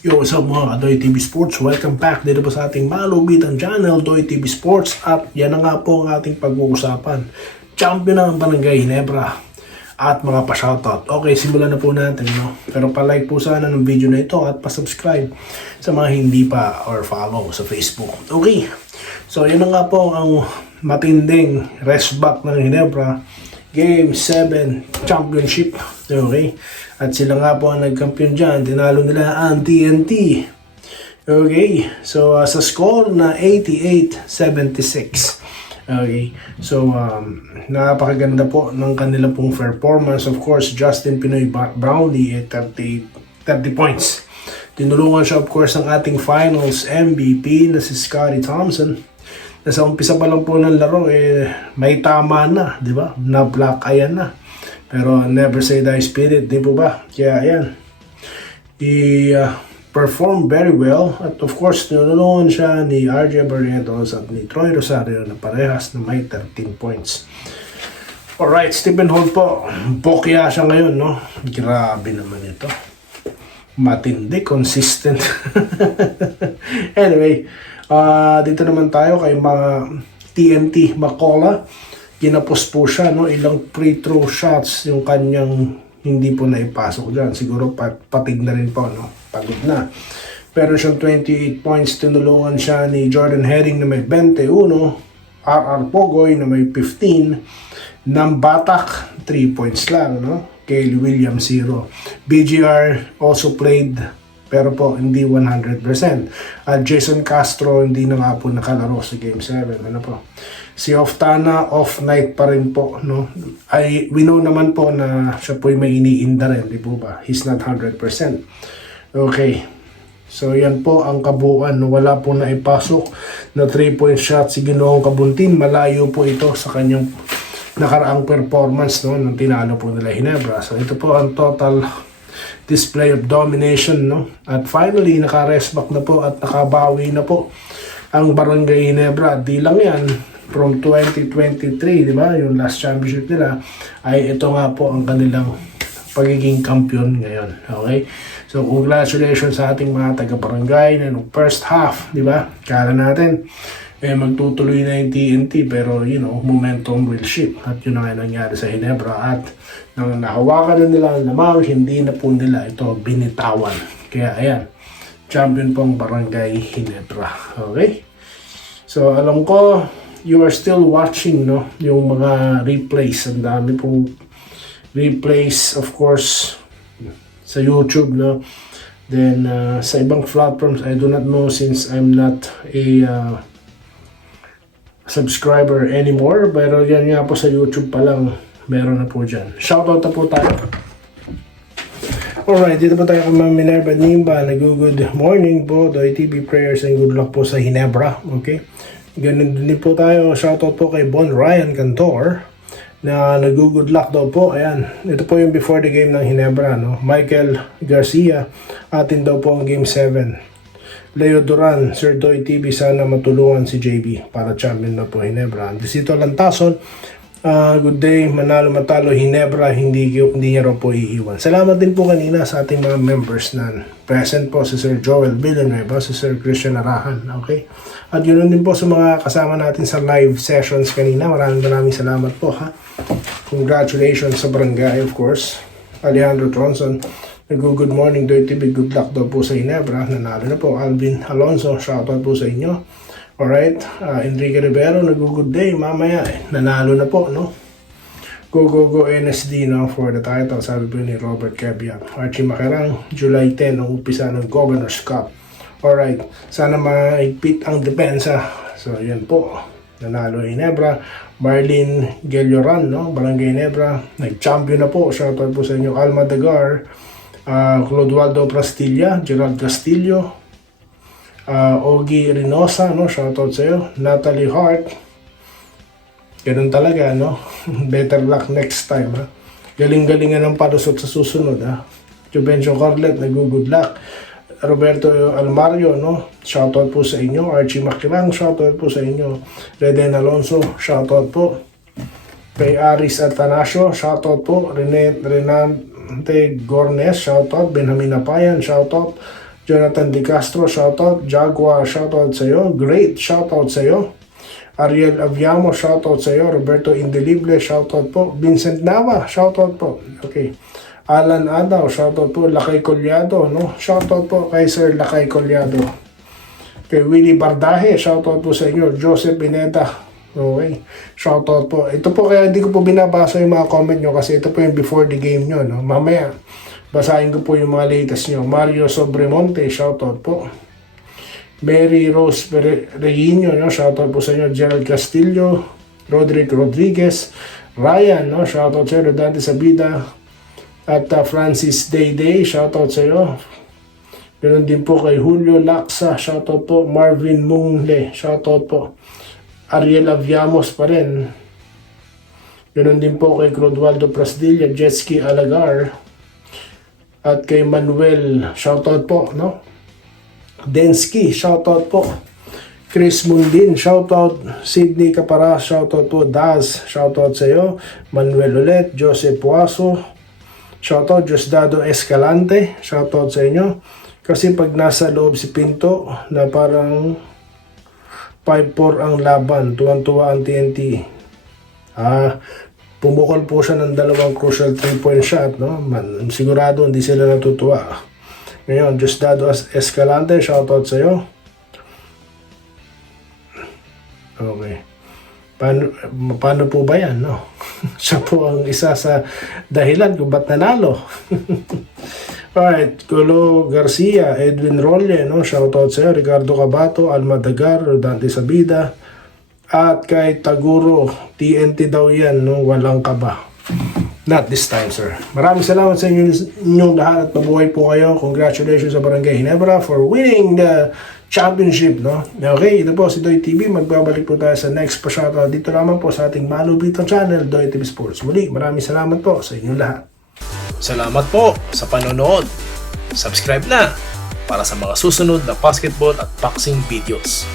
Yo, what's up mga Doy TV Sports? Welcome back dito po sa ating malubitan channel, Doy TV Sports. At yan na nga po ang ating pag-uusapan. Champion ng Barangay Ginebra at mga pa-shoutout. Okay, simulan na po natin, no? Pero pa-like po sana ng video na ito at pa-subscribe sa mga hindi pa or follow sa Facebook. Okay, so yan na nga po ang matinding rest back ng Ginebra. Game 7 Championship. Okay. At sila nga po ang nagkampiyon dyan. Tinalo nila ang TNT. Okay. So, sa score na 88-76. Okay. So, napakaganda po ng kanila pong performance. Of course, Justin Pinoy Brownlee at 30 points. Tinulungan siya, of course, ng ating finals MVP na si Scotty Thompson. Nasa umpisa pa lang po ng laro, may tama na, di ba? Na-block, ayan na. Pero never say die spirit, di po ba? Kaya ayan. Performed very well. At of course, tinulungan siya ni RJ Barrientos at ni Troy Rosario na parehas na may 13 points. Alright, Stephen Holt po. Bokya siya ngayon, no? Grabe naman ito. Matindi, consistent. Anyway, dito naman tayo kay mga TNT Macola. Ginapos po siya, no? Ilang free throw shots yung kanyang hindi po naipasok dyan. Siguro patig na rin po, no? Pagod na. Pero siyang 28 points, tinulungan siya ni Jordan Herring na may 21, RR Pogoy na may 15, Nambatak 3 points lang, no? Kay Williams 0. BGR also played pero po hindi 100%. At Jason Castro hindi na nga po nakalaro sa Game 7. Ano po? Si Oftana off night pa rin po, no? We know naman po na siya po may iniinda rin, di po ba? He's not 100%. Okay. So yan po ang kabuuan. Wala po na ipasok na 3-point shot si Ginoong Kabuntin. Malayo po ito sa kanyang nakaraang performance, no, nung tinalo po nila Ginebra. So ito po ang total display of domination, no? At finally, naka-rest back na po at nakabawi na po ang Barangay Ginebra. Di lang yan, from 2023, di ba? Yung last championship nila, ay ito nga po ang kanilang pagiging kampiyon ngayon. Okay? So, congratulations sa ating mga taga-barangay na nung first half, di ba? Kala natin, magtutuloy na yung TNT pero momentum will shift at yun ang nangyari sa Ginebra at nang nahawakan na nila ang lamang, hindi na po nila ito binitawan. Kaya ayan, champion pong Barangay Ginebra. Okay? So alam ko you are still watching, no, yung mga replays. Ang dami pong replays, of course, sa YouTube, no. Then sa ibang platforms I do not know since I'm not a subscriber anymore, pero yan nga po sa YouTube pa lang meron na po dyan. Shoutout na po tayo. Alright, dito po tayo kay Ma'am Minerva Nimba. Nag-good morning po, Doy TV prayers and good luck po sa Ginebra. Okay, ganun din po tayo. Shoutout po kay Bon Ryan Cantor na nag-good luck daw po. Ayan, ito po yung before the game ng Ginebra, no? Michael Garcia, atin daw po ang game 7. Leo Duran, Sir Doy TV, sana matulungan si JB para champion na po Ginebra. Disito Lantason, good day, manalo matalo Ginebra, hindi niya raw po iiwan. Salamat din po kanina sa ating mga members na present po, si Sir Joel Villanueva, si Sir Christian Arahan. Okay? At yun din po sa mga kasama natin sa live sessions kanina. Maraming salamat po, ha. Congratulations sa barangay, of course. Alejandro Tronson, good morning, Doy TV, good luck daw po sa Ginebra. Nanalo na po. Alvin Alonso, shoutout po sa inyo. Alright, Enrique Rivero, good day, mamaya, nanalo na po, no? Go NSD, no, for the title, sabi po ni Robert Kebia. Archie Macarang, July 10, ang umpisa ng Governor's Cup. Alright, sana maigpit ang depensa. So, yan po, nanalo Ginebra. Marlene Gelioran, no, Barangay Ginebra, nag-champion na po. Shoutout po sa inyo. Alma Dagar, Clodoaldo Prastilla, Gerald Castillo, Ogie Reynosa, no, shoutout sa iyo. Natalie Hart, ganun talaga, no. Better luck next time, ha. Galing-galingan ng palusot sa susunod, ha. Juvencio Corlet, good luck. Roberto Almario, no, shoutout po sa inyo. Archie Makirang, shoutout po sa inyo. Reden Alonso, shoutout po. Kay Aris Atanasio, shoutout po. Renante Gornes, shoutout. Benjamin Apayan, shoutout. Jonathan De Castro, shoutout. Jaguar, shoutout sa iyo. Great, shoutout sa iyo. Ariel Aviamo, shoutout sa iyo. Roberto Indelible, shoutout po. Vincent Nava, shoutout po. Okay. Alan Adaw, shoutout po. Lakay Colyado, no? Shoutout po kay Sir Lakay Colyado. Kay Willie Bardahe, shoutout po sa inyo. Joseph Pineda, okay. Shoutout po. Ito po kaya hindi ko po binabasa yung mga comment nyo kasi ito po yung before the game nyo, no? Mamaya, basahin ko po yung mga latest nyo. Mario Sobremonte, shoutout po. Mary Rose Reguino, no? Shoutout po sa inyo. Gerald Castillo, Roderick Rodriguez, Ryan, no? Shoutout sa inyo. Dante Sabida, at Francis Day, shoutout sa iyo. Ganoon din po kay Julio Laksa, shoutout po. Marvin Mungle, shoutout po. Ariel Aviamos pa rin. Ganoon din po kay Clodoaldo Prasdilla, Jetski Alagar, at kay Manuel, shoutout po, no? Densky, shoutout po. Chris Mundin, shoutout. Sydney Capara, shoutout po. Daz, shoutout sa iyo. Manuel ulit, Joseph Puaso, shoutout. Diosdado Escalante, shoutout sa inyo. Kasi pag nasa loob si Pinto na parang 5-4 ang laban, tuwan-tuwa ang TNT. Pumukol po siya ng dalawang crucial 3-point shot, no? Sigurado hindi sila natutuwa. Ngayon, Diosdado Escalante, shoutout sa iyo. Okay. Paano po ba yan, no? Siya po ang isa sa dahilan kung ba't nanalo. Alright, Colo Garcia, Edwin Rolle, no? Shoutout sa iyo. Ricardo Cabato, Alma Dagar, Rodante Sabida, at kay Taguro, TNT daw yan, no? Walang kaba. Not this time, sir. Maraming salamat sa inyong lahat at mabuhay po kayo. Congratulations sa Barangay Ginebra for winning the championship, no? Okay, ito po si Doy TV. Magbabalik po tayo sa next pa-shoutout dito lamang po sa ating Malubito channel, Doy TV Sports. Muli, maraming salamat po sa inyong lahat. Salamat po sa panonood. Subscribe na para sa mga susunod na basketball at boxing videos.